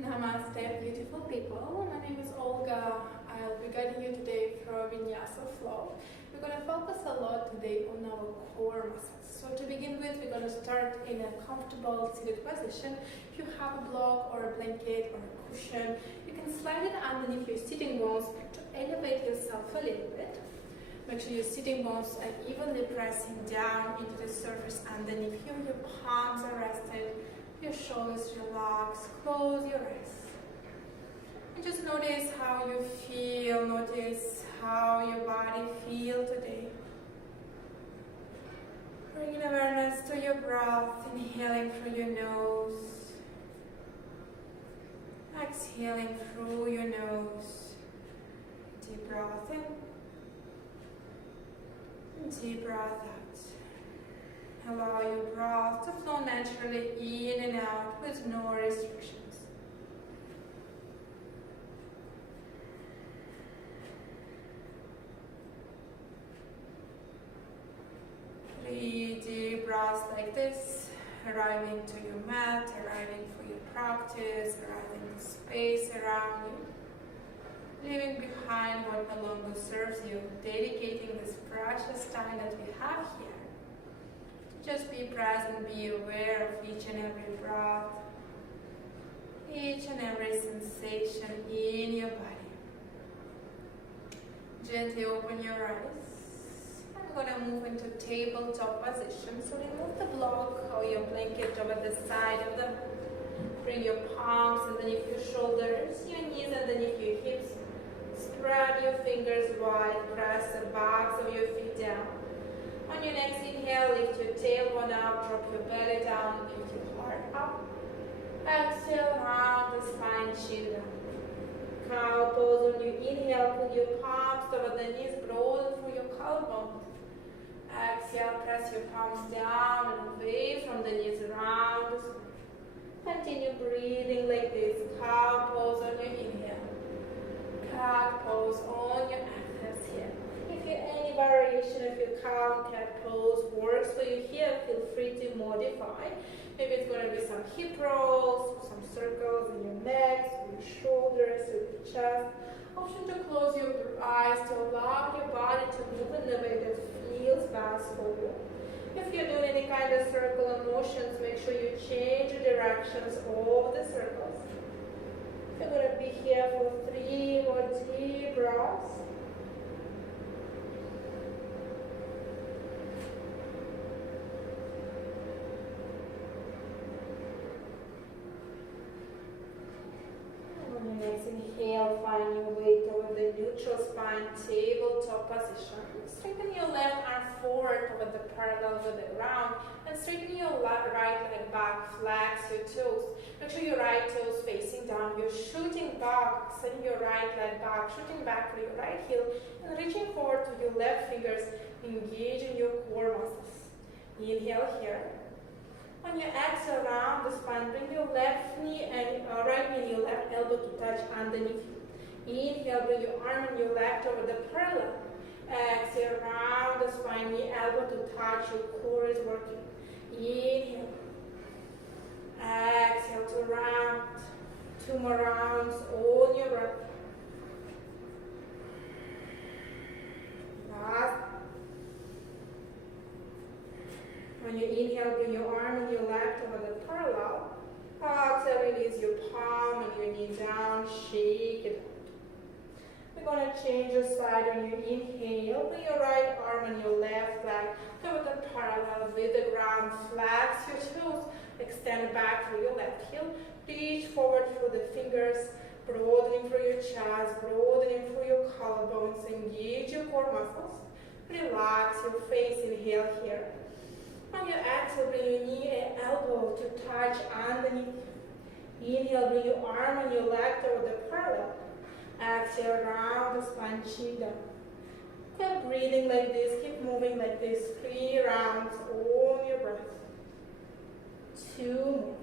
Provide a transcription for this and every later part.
Namaste, beautiful people. My name is Olga. I'll be guiding you today through Vinyasa Flow. We're going to focus a lot today on our core muscles. So to begin with, we're going to start in a comfortable seated position. If you have a block or a blanket or a cushion, you can slide it underneath your sitting bones to elevate yourself a little bit. Make sure your sitting bones are evenly pressing down into the surface underneath you. Your palms are rested. Your shoulders relax, close your eyes. And just notice how you feel, notice how your body feels today. Bringing awareness to your breath, inhaling through your nose, exhaling through your nose. Deep breath in, deep breath out. Allow your breath to flow naturally in and out with no restrictions. 3 deep breaths like this, arriving to your mat, arriving for your practice, arriving the space around you. Leaving behind what no longer serves you, dedicating this precious time that we have here. Just be present, be aware of each and every breath, each and every sensation in your body. Gently open your eyes. I'm going to move into tabletop position. So remove the block or your blanket over the side of the. Bring your palms underneath your shoulders, your knees underneath your hips. Spread your fingers wide, press the backs of your feet down. On your next inhale, lift your tailbone up, drop your belly down, lift your heart up. Exhale, round the spine, chin down. Cow pose on your inhale, pull your palms over the knees, broaden through your collarbones. Exhale, press your palms down and away from the knees, round the spine. Continue breathing like this. Cow pose on your inhale. Cat pose on your exhale here. If you any variation of your cow and cat pose works for you here, feel free to modify. Maybe it's going to be some hip rolls, some circles in your neck, your shoulders, your chest. Option to close your eyes to allow your body to move in the way that feels best for you. If you're doing any kind of circle motions, make sure you change the directions of the circles. You're going to be here for 3 more deep breaths. On your next inhale, find your way toward the neutral spine, tabletop position. Straighten your left arm forward toward the parallel with the ground, and straighten your right leg back, flex your toes. Make sure your right toes facing down. You're shooting back, sending your right leg back, shooting back to your right heel, and reaching forward to your left fingers, engaging your core muscles. Inhale here. On your exhale, round the spine, bring your left knee and right knee and your left elbow to touch underneath you. Inhale, bring your arm and your left over the parallel. Exhale, round the spine, knee, elbow to touch, your core is working. Inhale. Exhale to round. 2 more rounds on your breath. Last. When you inhale, bring your arm and your left over the parallel. Exhale, release your palm and your knee down, shake it out. We're going to change your side on your inhale. Bring your right arm and your left leg over the parallel with the ground. Flex your toes. Extend back through your left heel. Reach forward through the fingers. Broadening through your chest. Broadening through your collarbones. Engage your core muscles. Relax your face. Inhale here. On your exhale, bring your knee and elbow to touch underneath. Inhale, bring your arm and your leg toward the parallel. Exhale, round the spine, chin down. Keep breathing like this, keep moving like this. 3 rounds on your breath. 2 more.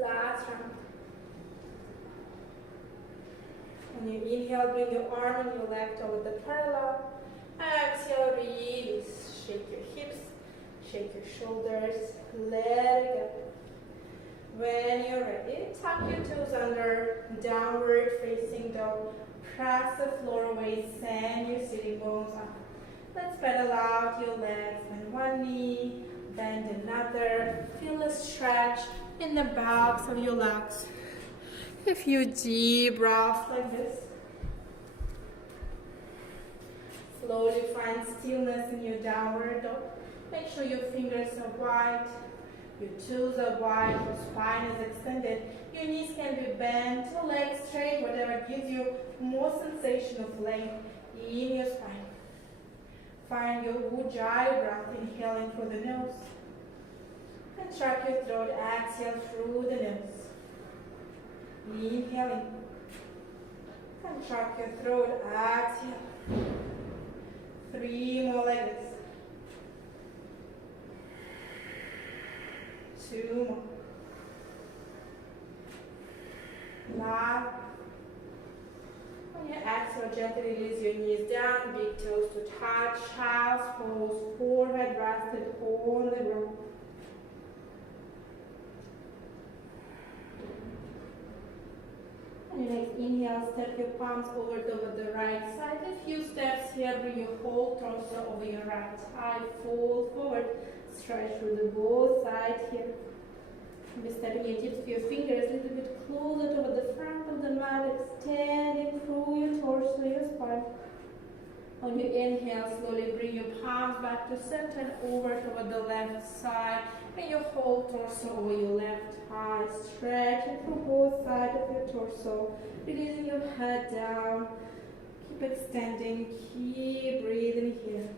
Last round. When you inhale, bring your arm and your leg toward the parallel. Exhale, release. Shake your hips, shake your shoulders. Let it Tuck your toes under, downward facing dog. Press the floor away, send your sitting bones up. Let's pedal out your legs. Bend one knee, bend another. Feel a stretch in the backs of your legs. A few deep breaths like this. Slowly find stillness in your downward dog. Make sure your fingers are wide, your toes are wide, your spine is extended. Your knees can be bent, your legs straight, whatever gives you more sensation of length in your spine. Find your Ujjayi breath, inhaling through the nose. Contract your throat, exhale through the nose. Inhaling. Contract your throat, exhale. 3 more like this. 2 more. Last. On your exhale, gently release your knees down, big toes to touch, child's pose, forehead rested on the ground. On your next inhale, step your palms over the right side. A few steps here, bring your whole torso over your right thigh, fold forward, stretch through the both sides here. Be stepping your tips of your fingers a little bit closer toward the front of the mat, extending through your torso, your spine. On your inhale, slowly bring your palms back to center and over toward the left side. Bring your whole torso over your left thigh, stretching through both sides of your torso, releasing your head down. Keep extending, keep breathing here.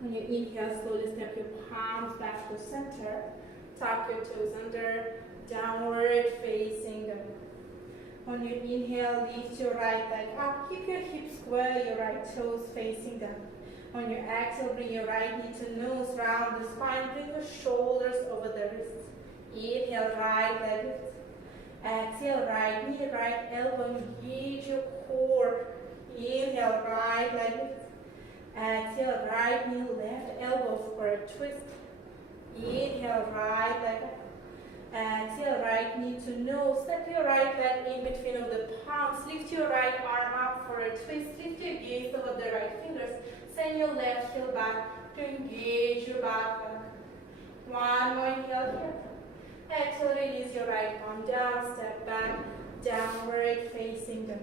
On your inhale, slowly step your palms back to center. Tuck your toes under, downward facing dog. On your inhale, lift your right leg up. Keep your hips square, your right toes facing down. On your exhale, bring your right knee to nose, round the spine. Bring your shoulders over the wrists. Inhale, right leg lift. Exhale, right knee, right elbow. Engage your core. Inhale, right leg lift. Exhale, right knee, left elbow for a twist. Inhale, right leg up. Exhale, right knee to nose. Step your right leg in between of the palms. Lift your right arm up for a twist. Lift your gaze over the right fingers. Send your left heel back to engage your back leg. One more inhale here. Exhale, release your right arm down. Step back, downward facing dog.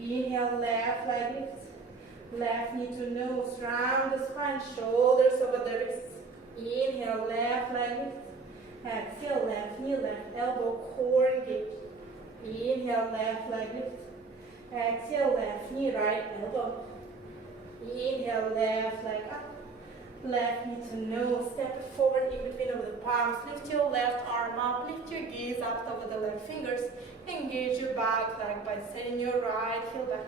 Inhale, left leg lifts. Left knee to nose, round the spine, shoulders over the wrists. Inhale, left leg lift. Exhale, left knee, left elbow, core engaged. Inhale, left leg lift. Exhale, left knee, right elbow. Inhale, left leg up. Left knee to nose, step it forward in between of the palms. Lift your left arm up, lift your gaze up over the left fingers. Engage your back leg by sending your right heel back.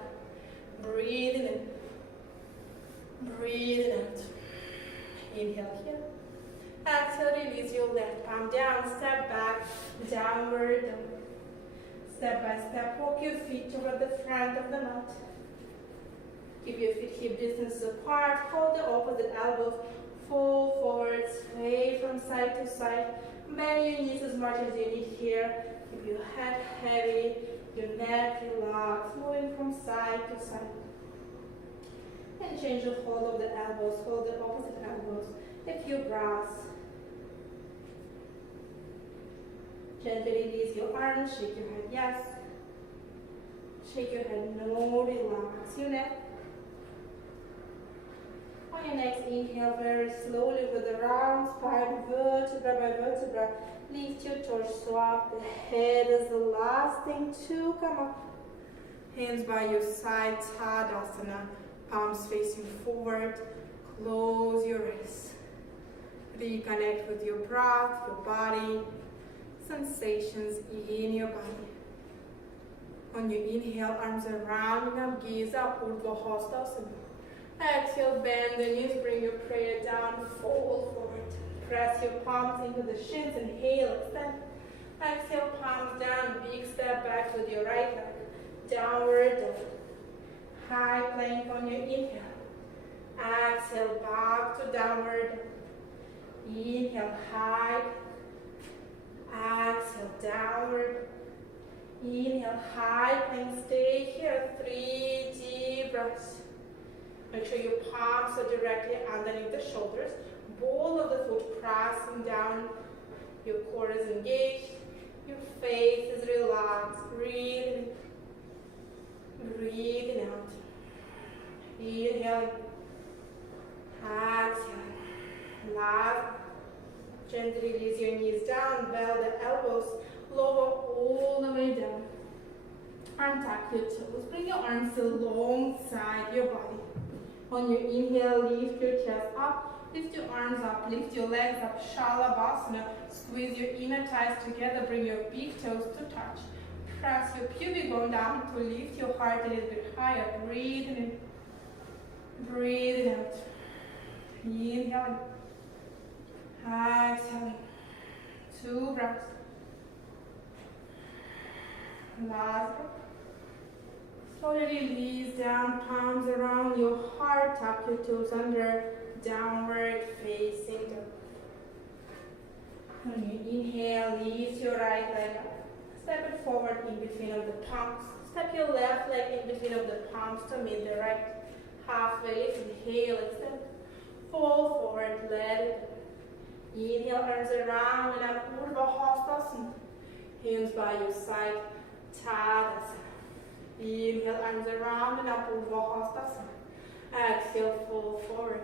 Breathing in. Breathe out. Inhale here. Exhale, release your left palm down. Step back, downward dog. Step by step, walk your feet toward the front of the mat. Keep your feet hip distance apart. Hold the opposite elbows. Fold forward, sway from side to side. Bend your knees as much as you need here. Keep your head heavy, your neck relaxed, moving from side to side. And change the hold of the elbows, hold the opposite elbows. A few breaths. Gently release your arms, shake your head yes. Shake your head no, relax your neck. On your next inhale, very slowly with a round spine, vertebra by vertebra, lift your torso up. The head is the last thing to come up. Hands by your side, Tadasana. Palms facing forward, close your wrists. Reconnect with your breath, your body, sensations in your body. On your inhale, arms are rounding up, gaze up, Urdhva Hastasana. Exhale, bend the knees, bring your prayer down, fold forward. Press your palms into the shins, inhale, extend. Exhale, palms down, big step back with your right leg. Downward dog. High plank on your inhale. Exhale, back to downward. Inhale, high. Exhale, downward. Inhale, high plank. Stay here. 3 deep breaths. Make sure your palms are directly underneath the shoulders. Ball of the foot pressing down. Your core is engaged. Your face is relaxed. Breathing in. Breathing out. Inhale. Exhale. Last. Gently release your knees down. Bend the elbows. Lower all the way down. Untuck your toes. Bring your arms alongside your body. On your inhale, lift your chest up. Lift your arms up. Lift your legs up. Shalabhasana. Squeeze your inner thighs together. Bring your big toes to touch. Press your pubic bone down to lift your heart a little bit higher. Breathing in. Breathing out. Inhaling. Exhaling. 2 breaths. Last breath. Slowly release down, palms around your heart. Tuck your toes under. Downward facing dog. When you inhale, lift your right leg up. Step it forward in between of the palms. Step your left leg in between of the palms to meet the right. Halfway, inhale, extend. Fall forward, let it go. Inhale, arms around and up, Urdhva Hastasana. Hands by your side, Tadasana. Inhale, arms around and up, Urdhva Hastasana. Exhale, fall forward,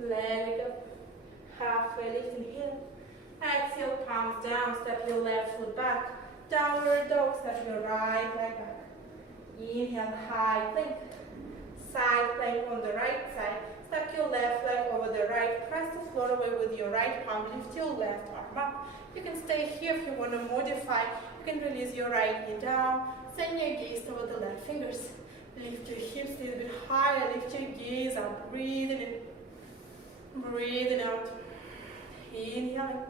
let it go. Halfway lift, inhale. Exhale, palms down, step your left foot back. Downward dog, step your right leg back. Inhale, high plank. Side plank on the right side. Step your left leg over the right. Press the floor away with your right palm. Lift your left arm up. You can stay here if you want to modify. You can release your right knee down. Send your gaze over the left fingers. Lift your hips a little bit higher. Lift your gaze up. Breathing in. Breathing out. Inhaling.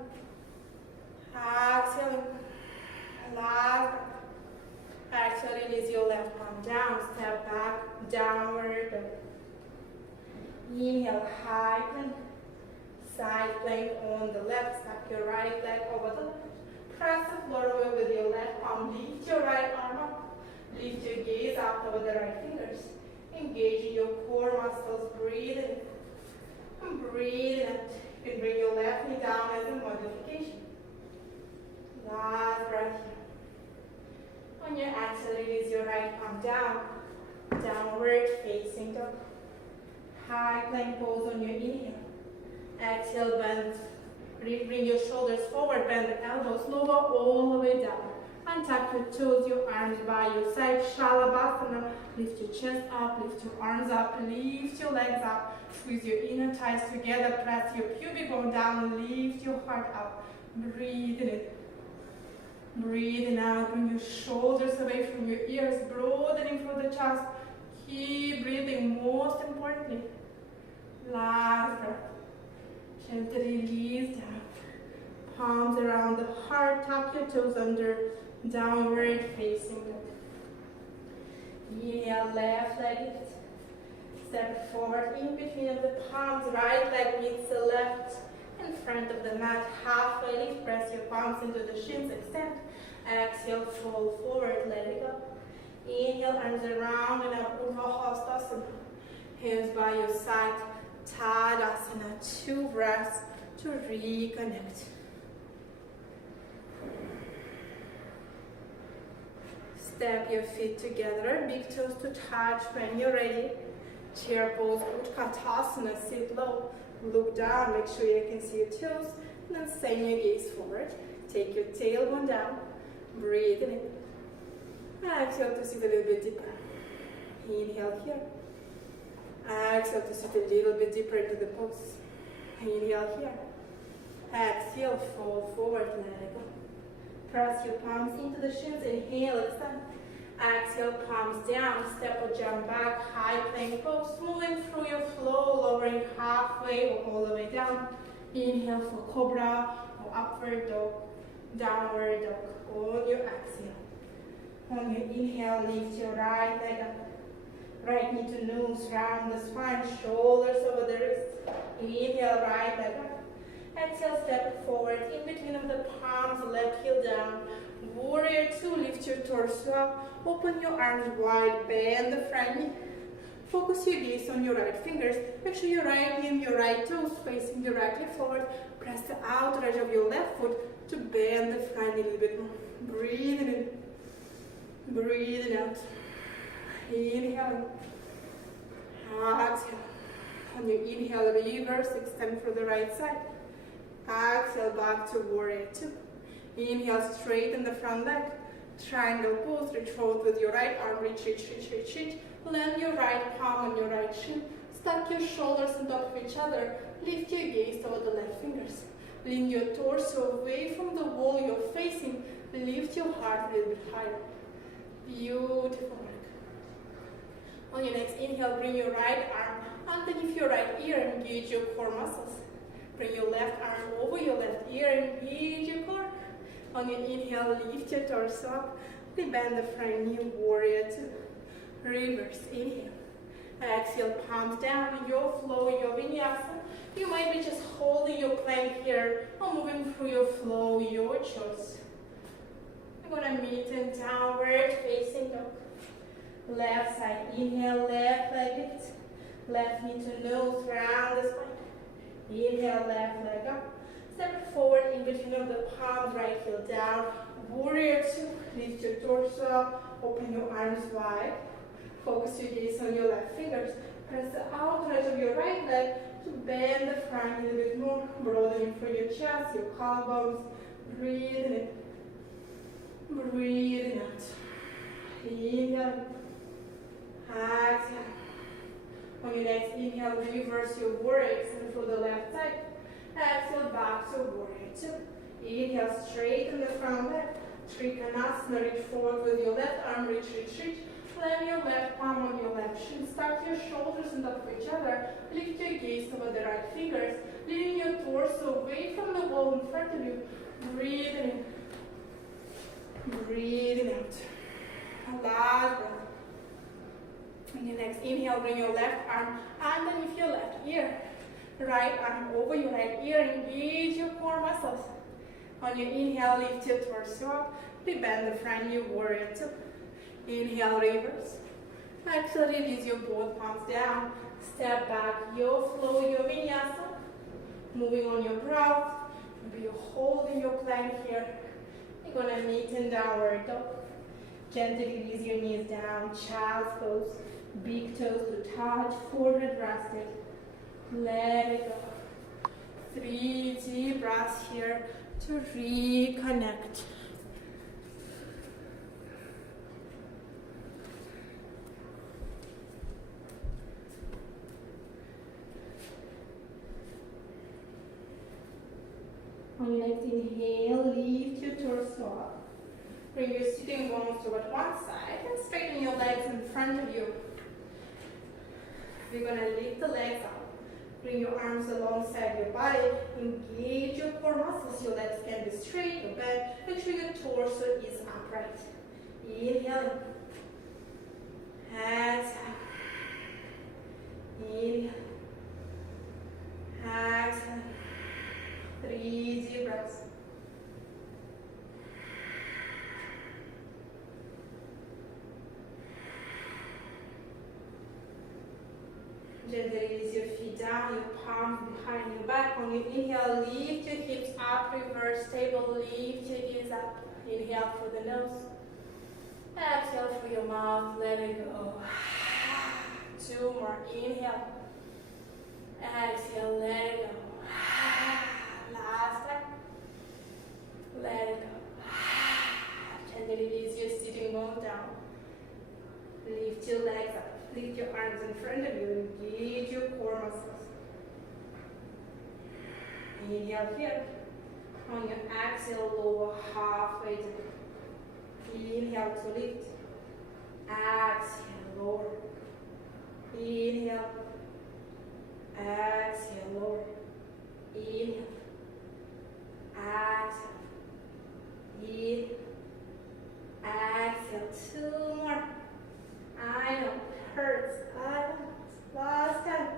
Exhaling. Last breath. Exhale, release your left palm down. Step back. Downward dog. Inhale, high plank. Side plank on the left. Step your right leg over the left. Press the floor away with your left palm. Lift your right arm up. Lift your gaze up over the right fingers. Engaging your core muscles. Breathe in. Breathe out. You can bring your left knee down as a modification. Last breath here. On your exhale, release your right palm down. Downward facing dog. High plank pose on your inhale. Exhale, bend. Bring your shoulders forward, bend the elbows, lower all the way down. Untuck your toes, your arms by your side. Shalabhasana. Lift your chest up, lift your arms up, lift your legs up. Squeeze your inner thighs together. Press your pubic bone down, lift your heart up. Breathe in. Breathing out. Bring your shoulders away from your ears, broadening for the chest. Keep breathing, most importantly. Last breath. Gently release down. Palms around the heart. Tuck your toes under. Downward facing dog. Inhale, left leg lift. Step forward in between of the palms. Right leg meets the left in front of the mat. Halfway lift. Press your palms into the shins. Extend. Exhale, fall forward. Let it go. Inhale, arms around and up. Urdhva Hastasana. Hands by your side. Tadasana. 2 breaths to reconnect. Step your feet together. Big toes to touch when you're ready. Chair pose. Utkatasana. Sit low. Look down. Make sure you can see your toes. And then send your gaze forward. Take your tailbone down. Breathe in. Exhale to sit a little bit deeper. Inhale here. Exhale to sit a little bit deeper into the pose. Inhale here. Exhale, fall forward, let it go. Press your palms into the shins. Inhale, extend. Exhale, palms down. Step or jump back. High plank pose. Moving through your flow, lowering halfway or all the way down. Inhale for cobra or upward dog. Downward dog. On your exhale. On your inhale, lift your right leg up. Right knee to nose, round the spine, shoulders over the wrist. Inhale, right leg up. Exhale, step forward. In between of the palms, left heel down. Warrior two, lift your torso up. Open your arms wide, bend the front knee. Focus your gaze on your right fingers. Make sure your right knee and your right toes facing directly forward. Press the outer edge of your left foot to bend the front knee a little bit more. Breathing in. Breathing out. Inhale. Exhale. On your inhale, reverse, extend for the right side. Exhale, back to warrior two. Inhale, straighten the front leg. Triangle pose, reach forward with your right arm, reach, reach, reach, reach, reach. Land your right palm on your right shin. Stack your shoulders on top of each other. Lift your gaze over the left fingers. Lean your torso away from the wall you're facing. Lift your heart a little bit higher. Beautiful work. On your next inhale, bring your right arm underneath your right ear, engage your core muscles. Bring your left arm over your left ear, engage your core. On your inhale, lift your torso up. Bend the front knee, warrior two. Reverse, inhale. Exhale, palms down, your flow, your vinyasa. You might be just holding your plank here or moving through your flow, your choice. We're gonna meet in downward facing dog. Left side, inhale, left leg lifts. Left knee to nose, round the spine. Inhale, left leg up. Step forward in between of the palms, right heel down. Warrior two, lift your torso up, open your arms wide. Focus your gaze on your left fingers. Press the outer edge of your right leg to bend the front a little bit more. Broadening for your chest, your collarbones. Breathing in. Breathing out. Inhale. Exhale. On your next inhale, reverse your warrior. Extend for the left side. Exhale, back to warrior two. Inhale, straighten the front leg. Trikonasana, reach forward with your left arm, reach, reach, reach. Land your left palm on your left shin. Stack your shoulders on top of each other. Lift your gaze over the right fingers. Leaning your torso away from the wall in front of you. Breathing in. Breathing out. Last breath. On your next inhale, bring your left arm underneath your left ear. Right arm over your right ear. Engage your core muscles. On your inhale, lift your torso up. Bend the front knee, warrior two. Inhale, reverse. Exhale, release your both palms down. Step back, your flow, your vinyasa. Moving on your breath. Maybe you're holding your plank here. You're gonna meet in downward dog. Gently release your knees down, child's pose. Big toes to touch, forehead rested. Let it go. 3 deep breaths here to reconnect. On your next inhale, lift your torso up. Bring your sitting bones toward one side and straighten your legs in front of you. We're gonna lift the legs up. Bring your arms alongside your body. Engage your core muscles. Your legs can be straight or bent. Make sure your torso is upright. Inhale. Exhale. Inhale. Exhale. 3 deep breaths. Gently release your feet down, your palms behind your back. On your inhale, lift your hips up, reverse table, lift your gaze up. Inhale through the nose. Exhale through your mouth, let it go. 2 more, inhale. Exhale, let it go. Last time. Let it go. Gently release your sitting bone down. Lift your legs up. Lift your arms in front of you. Engage your core muscles. Inhale here. On your exhale, lower halfway down. Inhale to lift. Exhale, lower. Inhale. Exhale, lower. Inhale. Exhale. Inhale. Exhale. 2 more. I know. Hurts. Last time.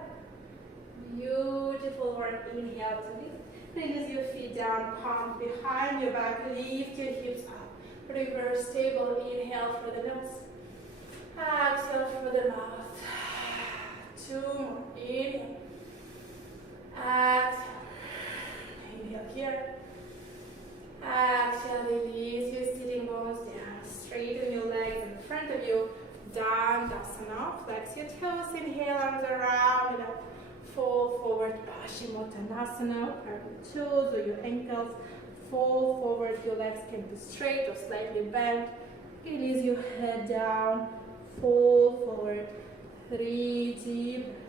Beautiful work. Inhale. inhale to lift. Release your feet down, palms behind your back, lift your hips up. Reverse table, inhale through the nose. Exhale through the mouth. 2 more. Inhale. Exhale. Inhale here. Exhale, release your sitting bones down. Straighten your legs in front of you. Dandasana. Flex your toes. Inhale, arms around and up. Fall forward. Paschimottanasana. Grab your toes or your ankles. Fall forward. Your legs can be straight or slightly bent. Release your head down. Fall forward. 3 deep breaths.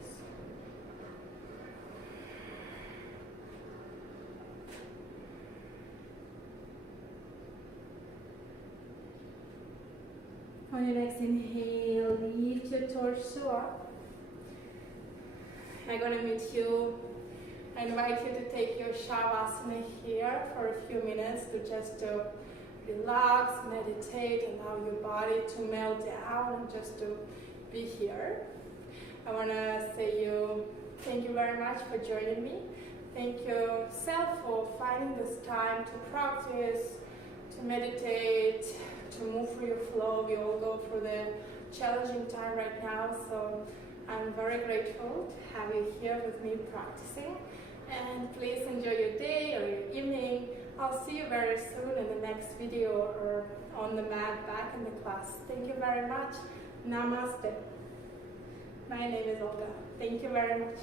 On your next inhale, lift your torso up. I'm going to meet you. I invite you to take your Shavasana here for a few minutes to just relax, meditate, allow your body to melt down and just to be here. I want to say thank you very much for joining me. Thank you, self, for finding this time to practice, to meditate, to move through your flow. We all go through the challenging time right now, so I'm very grateful to have you here with me practicing. And please enjoy your day or your evening. I'll see you very soon in the next video or on the mat back in the class. Thank you very much. Namaste. My name is Olga. Thank you very much.